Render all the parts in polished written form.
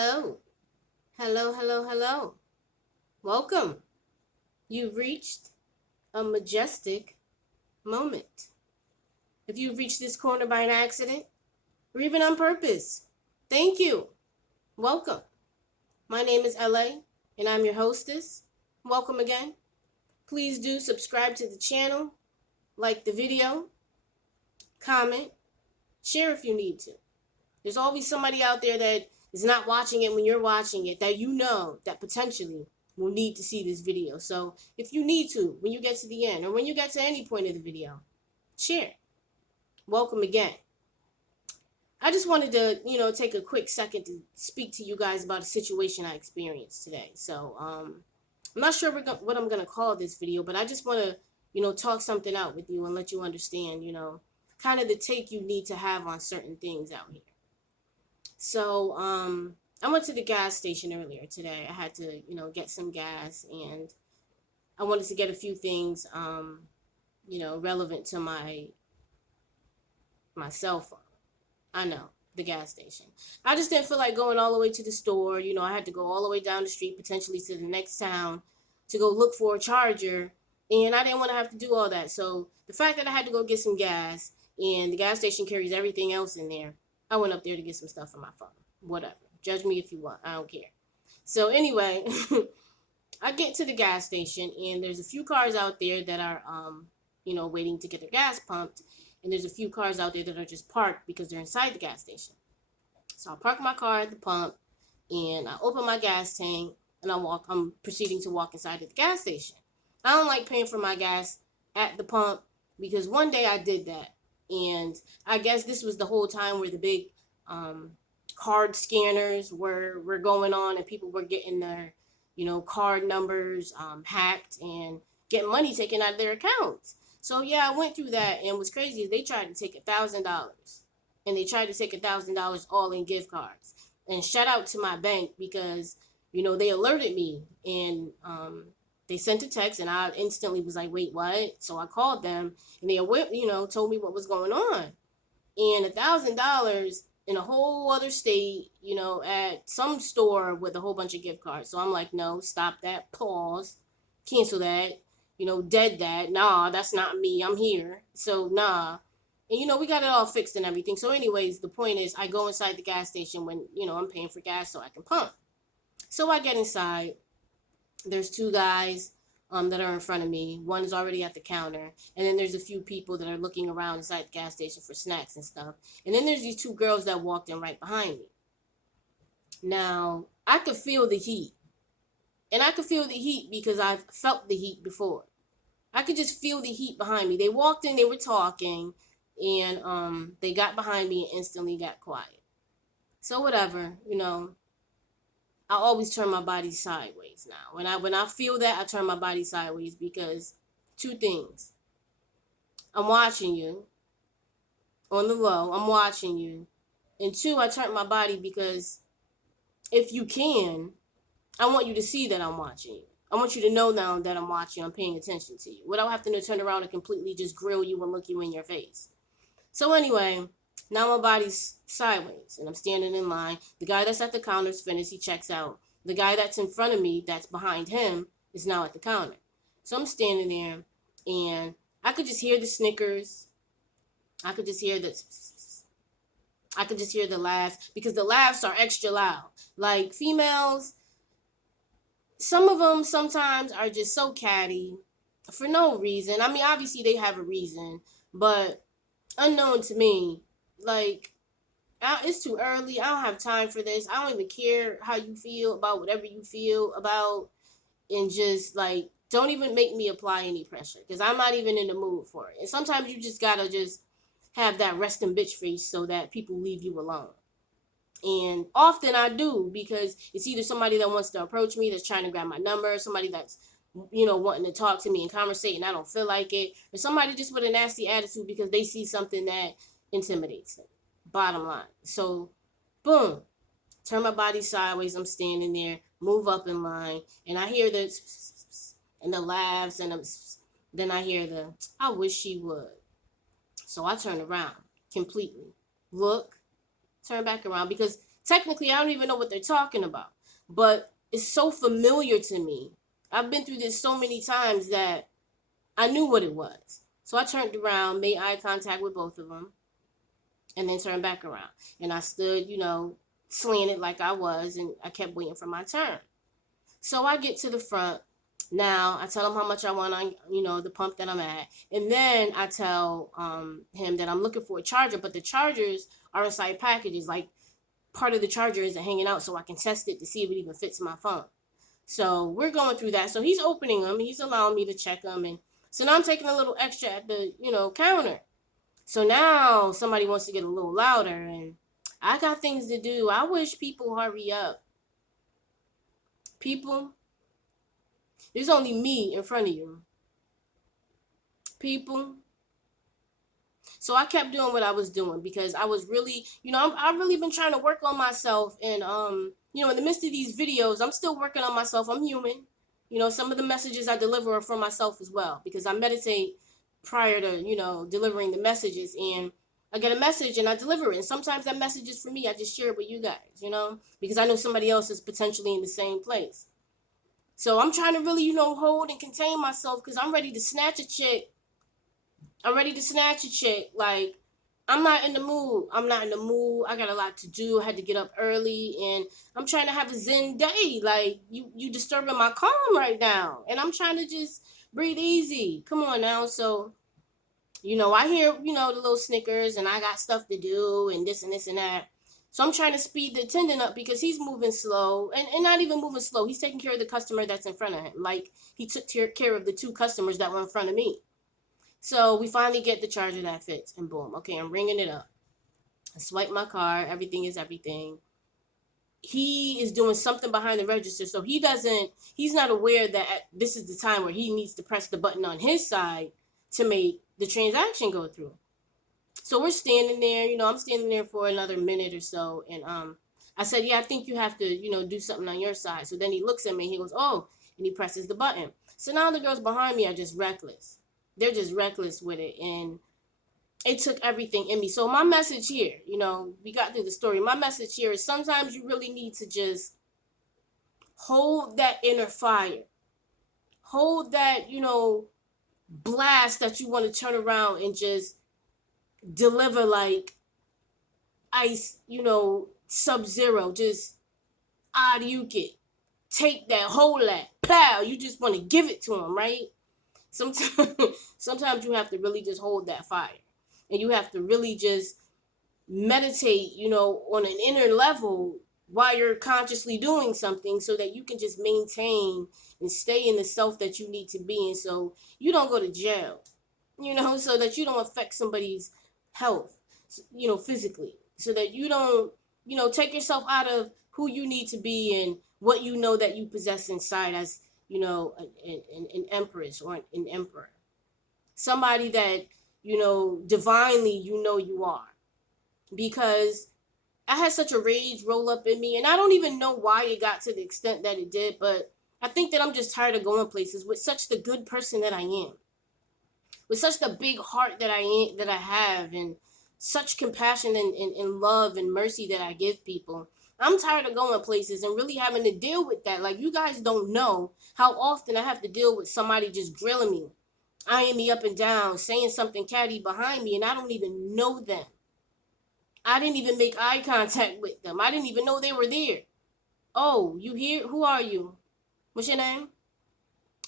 Hello, hello, hello, hello. Welcome. You've reached a majestic moment. If you've reached this corner by an accident or even on purpose, thank you. Welcome. My name is LA and I'm your hostess. Welcome again. Please do subscribe to the channel, like the video, comment, share if you need to. There's always somebody out there that is not watching it when you're watching it that you know that potentially will need to see this video. So if you need to, when you get to the end or when you get to any point of the video, share. Welcome again. I just wanted to, take a quick second to speak to you guys about a situation I experienced today. So I'm not sure what I'm going to call this video, but I just want to, talk something out with you and let you understand, kind of the take you need to have on certain things out here. So I went to the gas station earlier today. I had to, get some gas, and I wanted to get a few things, relevant to my cell phone. I know, the gas station. I just didn't feel like going all the way to the store. I had to go all the way down the street, potentially to the next town, to go look for a charger, and I didn't want to have to do all that. So the fact that I had to go get some gas, and the gas station carries everything else in there, I went up there to get some stuff for my phone. Whatever. Judge me if you want. I don't care. So anyway, I get to the gas station, and there's a few cars out there that are, waiting to get their gas pumped. And there's a few cars out there that are just parked because they're inside the gas station. So I park my car at the pump, and I open my gas tank, and I'm proceeding to walk inside of the gas station. I don't like paying for my gas at the pump because one day I did that. And I guess this was the whole time where the big card scanners were going on, and people were getting their, card numbers hacked and getting money taken out of their accounts. So yeah, I went through that, and what's crazy is they tried to take $1,000, and they tried to take $1,000 all in gift cards. And shout out to my bank because they alerted me, and they sent a text, and I instantly was like, wait, what? So I called them, and they told me what was going on. And $1,000 in a whole other state, at some store with a whole bunch of gift cards. So I'm like, no, stop that, pause, cancel that, dead that. Nah, that's not me. I'm here. So nah. And we got it all fixed and everything. So anyways, the point is I go inside the gas station when, I'm paying for gas so I can pump. So I get inside. There's two guys that are in front of me. One is already at the counter. And then there's a few people that are looking around inside the gas station for snacks and stuff. And then there's these two girls that walked in right behind me. Now, I could feel the heat. And I could feel the heat because I've felt the heat before. I could just feel the heat behind me. They walked in, they were talking, and they got behind me and instantly got quiet. So whatever, I always turn my body sideways now. When I feel that, I turn my body sideways because two things. I'm watching you on the low. I'm watching you. And two, I turn my body because if you can, I want you to see that I'm watching you. I want you to know now that I'm watching, I'm paying attention to you, without having to turn around and completely just grill you and look you in your face. So anyway, now my body's sideways, and I'm standing in line. The guy that's at the counter is finished. He checks out. The guy that's in front of me, that's behind him, is now at the counter. So I'm standing there, and I could just hear the snickers. I could just hear the laughs, because the laughs are extra loud. Like, females, some of them sometimes are just so catty for no reason. I mean, obviously they have a reason, but unknown to me, like, it's too early. I don't have time for this. I don't even care how you feel about whatever you feel about, and just, like, don't even make me apply any pressure because I'm not even in the mood for it. And sometimes you just gotta just have that resting bitch face so that people leave you alone. And often I do, because it's either somebody that wants to approach me, that's trying to grab my number, somebody that's, wanting to talk to me and conversate, and I don't feel like it, or somebody just with a nasty attitude because they see something that intimidates them. Bottom line. So, boom, turn my body sideways. I'm standing there, move up in line, and I hear the and the laughs, and then I hear the, I wish she would. So I turn around completely, look, turn back around, because Technically, I don't even know what they're talking about, but it's so familiar to me. I've been through this so many times that I knew what it was. So I turned around, made eye contact with both of them, and then turned back around. And I stood, slanted like I was, and I kept waiting for my turn. So I get to the front. Now I tell him how much I want on, the pump that I'm at, and then I tell him that I'm looking for a charger, but the chargers are inside packages. Like part of the charger isn't hanging out, so I can test it to see if it even fits my phone. So we're going through that. So he's opening them. He's allowing me to check them, and so now I'm taking a little extra at the counter. So now somebody wants to get a little louder, and I got things to do. I wish people hurry up. People, there's only me in front of you. People. So I kept doing what I was doing because I was really, I've really been trying to work on myself. And, in the midst of these videos, I'm still working on myself. I'm human. Some of the messages I deliver are for myself as well because I meditate prior to, delivering the messages. And I get a message and I deliver it. And sometimes that message is for me. I just share it with you guys, because I know somebody else is potentially in the same place. So I'm trying to really, hold and contain myself because I'm ready to snatch a chick. I'm ready to snatch a chick. Like, I'm not in the mood. I got a lot to do. I had to get up early and I'm trying to have a zen day. Like, you disturbing my calm right now. And I'm trying to just breathe easy. Come on now. So, I hear, the little snickers and I got stuff to do and this and that. So I'm trying to speed the attendant up because he's moving slow and not even moving slow. He's taking care of the customer that's in front of him. Like, he took care of the two customers that were in front of me. So we finally get the charger that fits, and boom. Okay, I'm ringing it up. I swipe my card. Everything is everything. He is doing something behind the register, so he's not aware that this is the time where he needs to press the button on his side to make the transaction go through. So we're standing there, I'm standing there for another minute or so, and I said, yeah, I think you have to, do something on your side. So then he looks at me, and he goes, oh, and he presses the button. So now the girls behind me are just reckless. They're just reckless with it, and it took everything in me. So my message here, we got through the story. My message here is sometimes you really need to just hold that inner fire. Hold that, blast that you want to turn around and just deliver like ice, Sub-Zero. Just you get. Take that, hold that, plow. You just want to give it to him, right? Sometimes you have to really just hold that fire. And you have to really just meditate, on an inner level while you're consciously doing something so that you can just maintain and stay in the self that you need to be in so you don't go to jail, so that you don't affect somebody's health, physically, so that you don't, take yourself out of who you need to be and what that you possess inside as, an empress or an emperor. Somebody that, divinely, you are. Because I had such a rage roll up in me, and I don't even know why it got to the extent that it did, but I think that I'm just tired of going places with such the good person that I am, with such the big heart that I have, and such compassion and love and mercy that I give people. I'm tired of going places and really having to deal with that. Like, you guys don't know how often I have to deal with somebody just grilling me, eyeing me up and down, saying something catty behind me, and I don't even know them. I didn't even make eye contact with them. I didn't even know they were there. Oh, you here? Who are you? What's your name?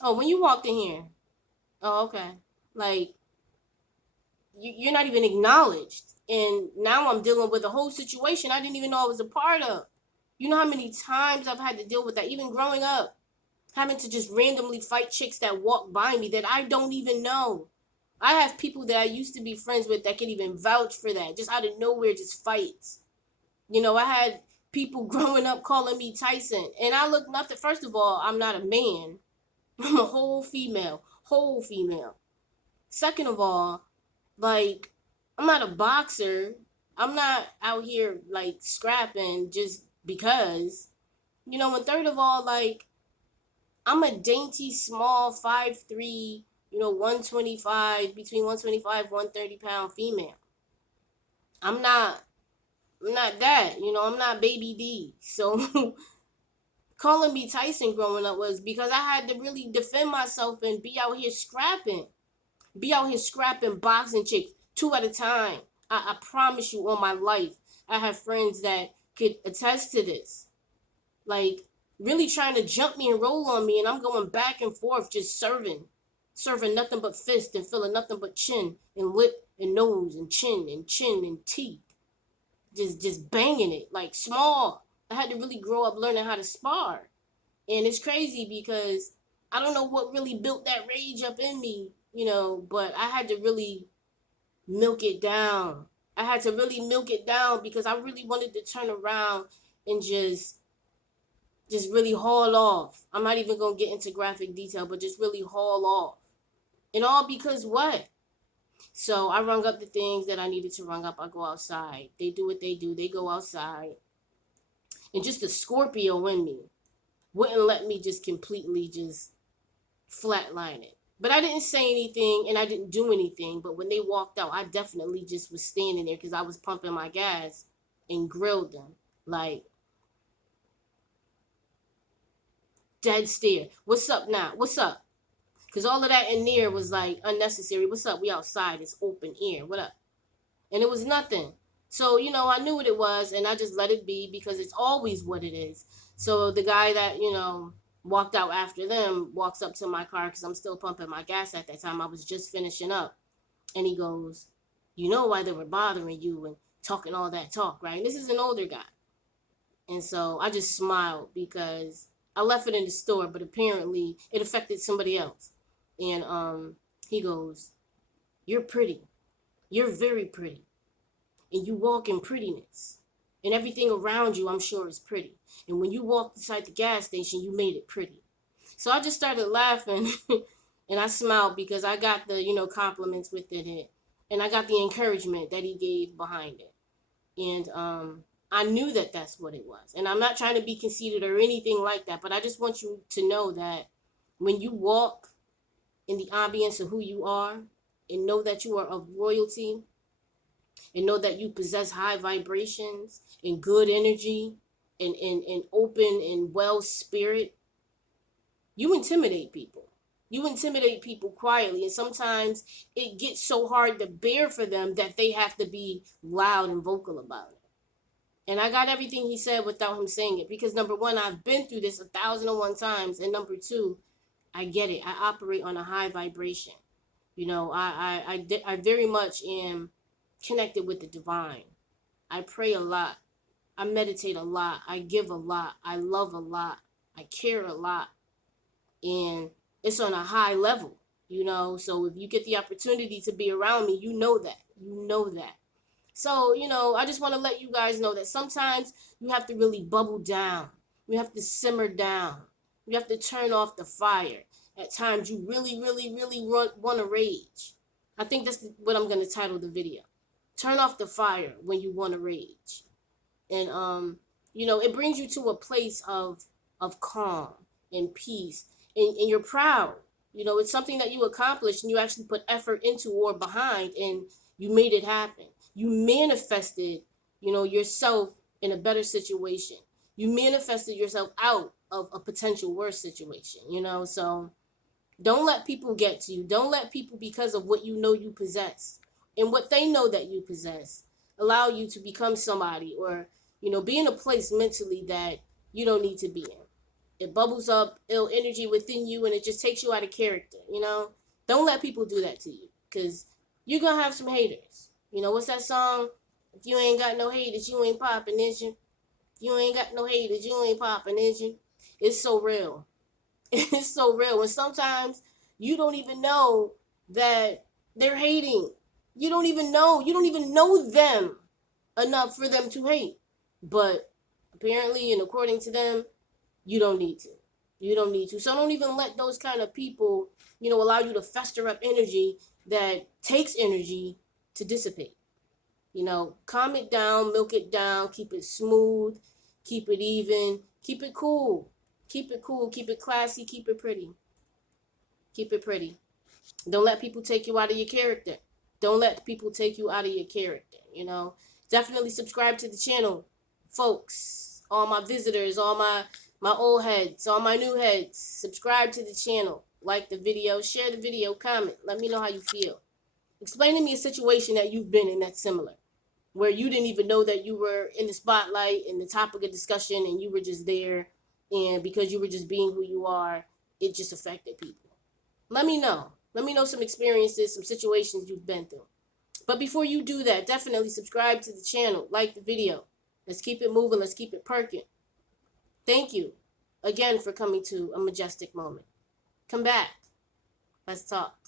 Oh, when you walked in here. Oh, okay. Like, you're not even acknowledged. And now I'm dealing with a whole situation I didn't even know I was a part of. You know how many times I've had to deal with that, even growing up, having to just randomly fight chicks that walk by me that I don't even know. I have people that I used to be friends with that can even vouch for that. Just out of nowhere, just fights. I had people growing up calling me Tyson. And I look nothing. First of all, I'm not a man. I'm a whole female. Whole female. Second of all, like, I'm not a boxer. I'm not out here, like, scrapping just because. And third of all, like, I'm a dainty, small, 5'3", 125, between 125, 130 pound female. I'm not I'm not that. I'm not Baby D. So calling me Tyson growing up was because I had to really defend myself and be out here scrapping. Be out here scrapping boxing chicks two at a time. I promise you on my life. I have friends that could attest to this. Like, really trying to jump me and roll on me, and I'm going back and forth just serving nothing but fist and feeling nothing but chin and lip and nose and chin and teeth, just banging it like small. I had to really grow up learning how to spar, and it's crazy because I don't know what really built that rage up in me, but I had to really milk it down. I had to really milk it down because I really wanted to turn around and just really haul off. I'm not even gonna get into graphic detail, but just really haul off. And all because what? So I rung up the things that I needed to rung up. I go outside. They do what they do. They go outside. And just the Scorpio in me wouldn't let me just completely just flatline it. But I didn't say anything and I didn't do anything. But when they walked out, I definitely just was standing there because I was pumping my gas and grilled them. Like, dead stare. What's up now? What's up? Because all of that in there was like unnecessary. What's up? We outside. It's open air. What up? And it was nothing. So, I knew what it was and I just let it be because it's always what it is. So the guy that, walked out after them walks up to my car because I'm still pumping my gas at that time. I was just finishing up. And he goes, you know why they were bothering you and talking all that talk, right? And this is an older guy. And so I just smiled because I left it in the store, but apparently it affected somebody else. And he goes, you're pretty. You're very pretty. And you walk in prettiness. And everything around you, I'm sure, is pretty. And when you walked inside the gas station, you made it pretty. So I just started laughing and I smiled because I got the, compliments with it. And I got the encouragement that he gave behind it. And I knew that that's what it was. And I'm not trying to be conceited or anything like that, but I just want you to know that when you walk in the ambience of who you are and know that you are of royalty and know that you possess high vibrations and good energy and open and well spirit, you intimidate people. You intimidate people quietly, and sometimes it gets so hard to bear for them that they have to be loud and vocal about it. And I got everything he said without him saying it because number one, I've been through this 1,001 times, and number two, I get it. I operate on a high vibration. I very much am connected with the divine. I pray a lot. I meditate a lot. I give a lot. I love a lot. I care a lot. And it's on a high level, So if you get the opportunity to be around me, you know that. You know that. So, I just want to let you guys know that sometimes you have to really bubble down. You have to simmer down. You have to turn off the fire. At times you really, really, really want to rage. I think that's what I'm going to title the video. Turn off the fire when you want to rage. And, it brings you to a place of calm and peace. And you're proud. It's something that you accomplished and you actually put effort into or behind and you made it happen. You manifested, yourself in a better situation. You manifested yourself out of a potential worse situation, So don't let people get to you. Don't let people, because of what you possess and what they know that you possess, allow you to become somebody or, be in a place mentally that you don't need to be in. It bubbles up ill energy within you and it just takes you out of character, Don't let people do that to you because you're going to have some haters. What's that song? If you ain't got no haters, you ain't popping, is you? If you ain't got no haters, you ain't popping, is you? It's so real. It's so real. And sometimes you don't even know that they're hating. You don't even know them enough for them to hate. But apparently and according to them, you don't need to. You don't need to. So don't even let those kind of people, allow you to fester up energy that takes energy to dissipate. Calm it down, milk it down, keep it smooth, keep it even, keep it cool. Keep it cool, keep it classy, keep it pretty. Keep it pretty. Don't let people take you out of your character. Don't let people take you out of your character, Definitely subscribe to the channel, folks. All my visitors, all my old heads, all my new heads. Subscribe to the channel. Like the video, share the video, comment. Let me know how you feel. Explain to me a situation that you've been in that's similar, where you didn't even know that you were in the spotlight and the topic of discussion and you were just there, and because you were just being who you are, it just affected people. Let me know. Let me know some experiences, some situations you've been through. But before you do that, definitely subscribe to the channel, like the video. Let's keep it moving. Let's keep it perking. Thank you again for coming to a majestic moment. Come back. Let's talk.